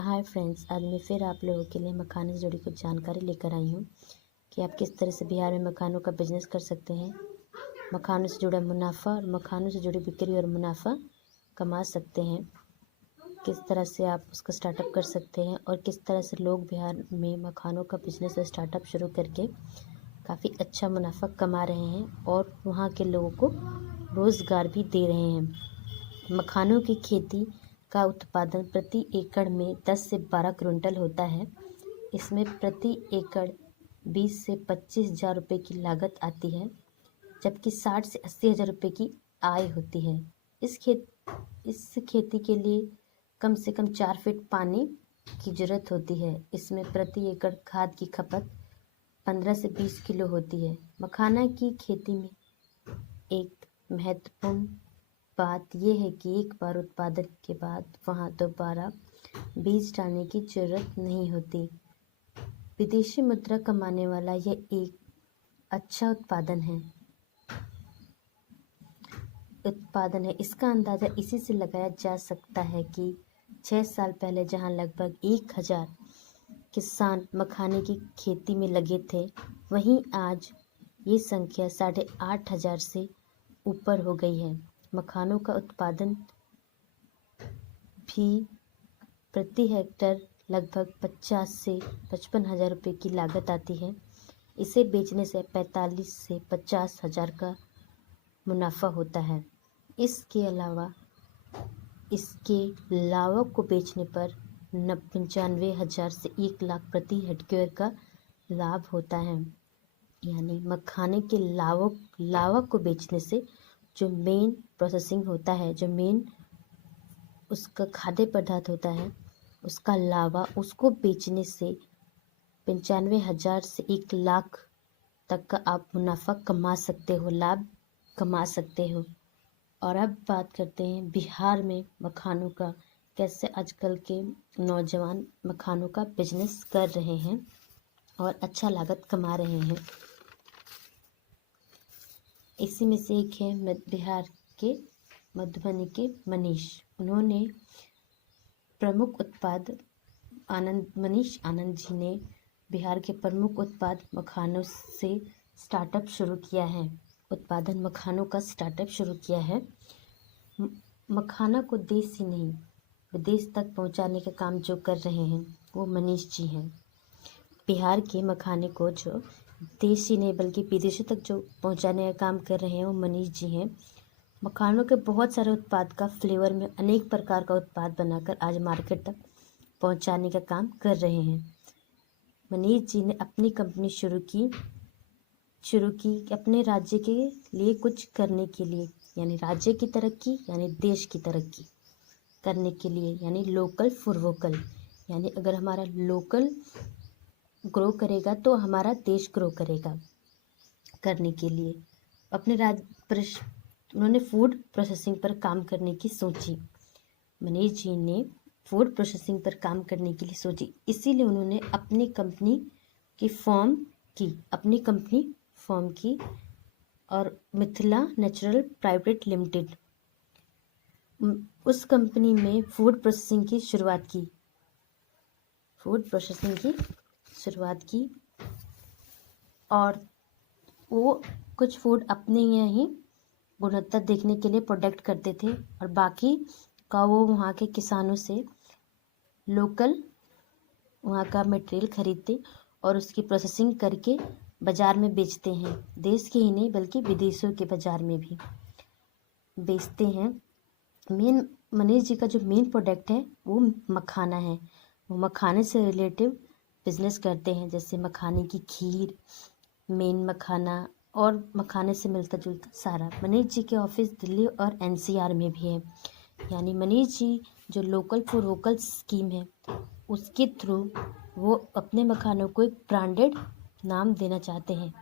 Hi friends, आज मैं फिर आप लोगों के लिए मखाने से जुड़ी कुछ जानकारी लेकर आई हूँ कि आप किस तरह से बिहार में मखानों का बिजनेस कर सकते हैं। मखानों से जुड़ा मुनाफा और मखानों से जुड़ी बिक्री और मुनाफा कमा सकते हैं। किस तरह से आप उसका स्टार्टअप कर सकते हैं और किस तरह से लोग बिहार में मखानों का बिजनेस स्टार्टअप शुरू करके काफ़ी अच्छा मुनाफा कमा रहे हैं और वहाँ के लोगों को रोज़गार भी दे रहे हैं। मखानों की खेती का उत्पादन प्रति एकड़ में 10 से 12 क्विंटल होता है। इसमें प्रति एकड़ 20 से 25 हज़ार रुपये की लागत आती है, जबकि 60 से 80 हज़ार रुपये की आय होती है। इस खेती के लिए कम से कम 4 फीट पानी की जरूरत होती है। इसमें प्रति एकड़ खाद की खपत 15 से 20 किलो होती है। मखाना की खेती में एक महत्वपूर्ण बात यह है कि एक बार उत्पादन के बाद वहाँ दोबारा बीज डालने की जरूरत नहीं होती। विदेशी मुद्रा कमाने वाला यह एक अच्छा उत्पादन है। इसका अंदाज़ा इसी से लगाया जा सकता है कि 6 साल पहले जहाँ लगभग 1000 किसान मखाने की खेती में लगे थे, वहीं आज ये संख्या 8500 से ऊपर हो गई है। मखानों का उत्पादन भी प्रति हेक्टेयर लगभग 50 से 55 हज़ार रुपये की लागत आती है। इसे बेचने से 45 से 50 हज़ार का मुनाफा होता है। इसके लावा को बेचने पर 95,000 से 1 लाख प्रति हेक्टेयर का लाभ होता है। यानी मखाने के लावा को बेचने से जो मेन प्रोसेसिंग होता है, जो मेन उसका खाद्य पदार्थ होता है, उसका लावा, उसको बेचने से 95,000 से 1 लाख तक का आप मुनाफा कमा सकते हो, लाभ कमा सकते हो। और अब बात करते हैं बिहार में मखानों का, कैसे आजकल के नौजवान मखानों का बिजनेस कर रहे हैं और अच्छा लागत कमा रहे हैं। इसी में से एक है बिहार के मधुबनी के मनीष। उन्होंने प्रमुख उत्पाद मनीष आनंद जी ने बिहार के प्रमुख उत्पाद मखानों से स्टार्टअप शुरू किया है। उत्पादन मखानों का स्टार्टअप शुरू किया है। मखाना को देश ही नहीं विदेश तक पहुंचाने का काम जो कर रहे हैं वो मनीष जी हैं। बिहार के मखाने को जो देश ही नहीं बल्कि विदेशों तक जो पहुंचाने का काम कर रहे हैं वो मनीष जी हैं। मखानों के बहुत सारे उत्पाद का फ्लेवर में अनेक प्रकार का उत्पाद बनाकर आज मार्केट तक पहुंचाने का काम कर रहे हैं। मनीष जी ने अपनी कंपनी शुरू की अपने राज्य के लिए कुछ करने के लिए, यानी राज्य की तरक्की, यानी देश की तरक्की करने के लिए, यानी लोकल फॉर वोकल। यानी अगर हमारा लोकल ग्रो करेगा तो हमारा देश ग्रो करेगा। करने के लिए उन्होंने फूड प्रोसेसिंग पर काम करने की सोची। मनीष जी ने फूड प्रोसेसिंग पर काम करने के लिए सोची, इसीलिए उन्होंने अपनी कंपनी फॉर्म की और मिथिला नेचुरल प्राइवेट लिमिटेड, उस कंपनी में फूड प्रोसेसिंग की शुरुआत की और वो कुछ फूड अपने यहाँ ही गुणवत्ता देखने के लिए प्रोडक्ट करते थे और बाकी का वो वहाँ के किसानों से लोकल वहाँ का मटेरियल खरीदते और उसकी प्रोसेसिंग करके बाज़ार में बेचते हैं। देश के ही नहीं बल्कि विदेशों के बाज़ार में भी बेचते हैं। मनीष जी का जो मेन प्रोडक्ट है वो मखाना है। वो मखाने से रिलेटिव बिजनेस करते हैं, जैसे मखाने की खीर, मेन मखाना और मखाने से मिलता जुलता सारा। मनीष जी के ऑफिस दिल्ली और एनसीआर में भी है। यानी मनीष जी जो लोकल फॉर वोकल स्कीम है उसके थ्रू वो अपने मखानों को एक ब्रांडेड नाम देना चाहते हैं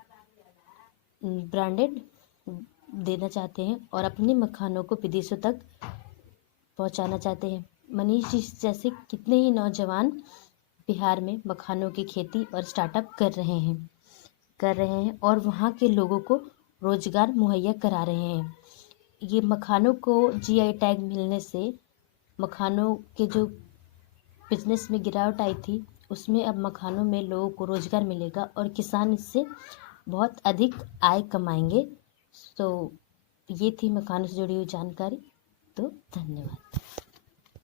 और अपने मखानों को विदेशों तक पहुंचाना चाहते हैं। मनीष जी जैसे कितने ही नौजवान बिहार में मखानों की खेती और स्टार्टअप कर रहे हैं और वहाँ के लोगों को रोजगार मुहैया करा रहे हैं। ये मखानों को जीआई टैग मिलने से मखानों के जो बिजनेस में गिरावट आई थी, उसमें अब मखानों में लोगों को रोज़गार मिलेगा और किसान इससे बहुत अधिक आय कमाएंगे। तो ये थी मखानों से जुड़ी हुई जानकारी। तो धन्यवाद।